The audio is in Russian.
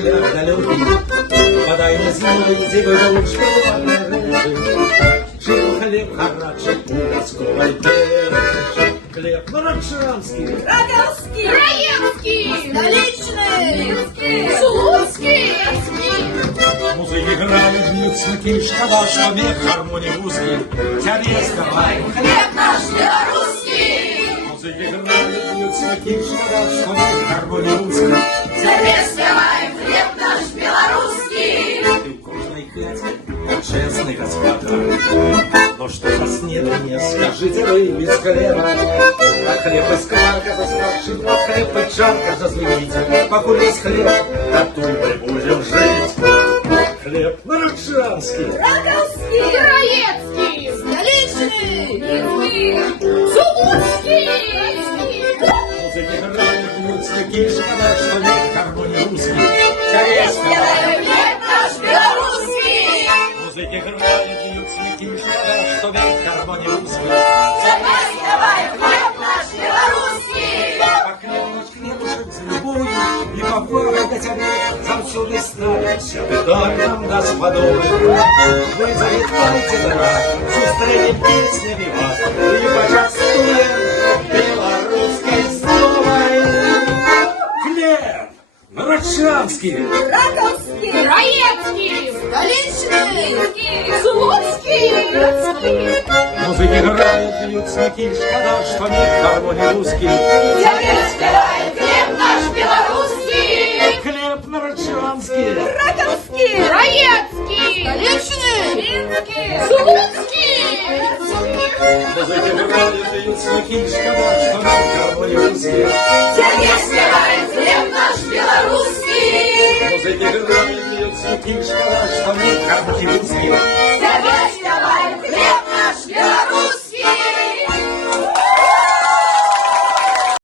шлях далекий, подай на зимой зимой жил хлеб хороший у Росковой печи. Хлеб нарочанский, Раковский, Раевский, Столичный, Слуцкий. Музыки играют, бьются кишка, что мех гармонии узкий. Тебе скрываем Хлеб наш белорусский. музыки играют, бьются кишка, что мех гармонии узкий. Тебе спеваем хлеб наш белорусский. Ты в кожной хате, честный господа. Но что за снег мне, скажите вы без хлеба? А хлеб и скварка заскочит, а хлеб и жарко зазвените. Покуль есть хлеб, а тут мы будем жить. Хлеб нарочанский, Раковский, Раевский, Столичный, Слуцкий. музыки играют, бьются кишка, что нет гармонии русский. Тебе Спеваем хлеб наш белорусский. музыки играют, бьются кишка, что нет гармонии русский. Тебе спеваем хлеб наш белорусский. Поклянуть хлебушек за любую и поплакать до тебя за всю листать. Ты так нам господовы, вы залетайте до нас, встретим песнями вас и почувствуем белорусской словой. Хлеб нарочанский, Раковский, Раевский, Столичный, Слуцкий. музыки играют, бьются кишка, да, что нет гармонии русский. Тебе спеваем хлеб наш белорусский. Хлеб нарочанский, Раковский, Раевский, Столичный, Слуцкий. музыки играют, бьются кишка, да, что нет гармонии русский. Тебе спеваем хлеб наш белорусский. Музыки играют,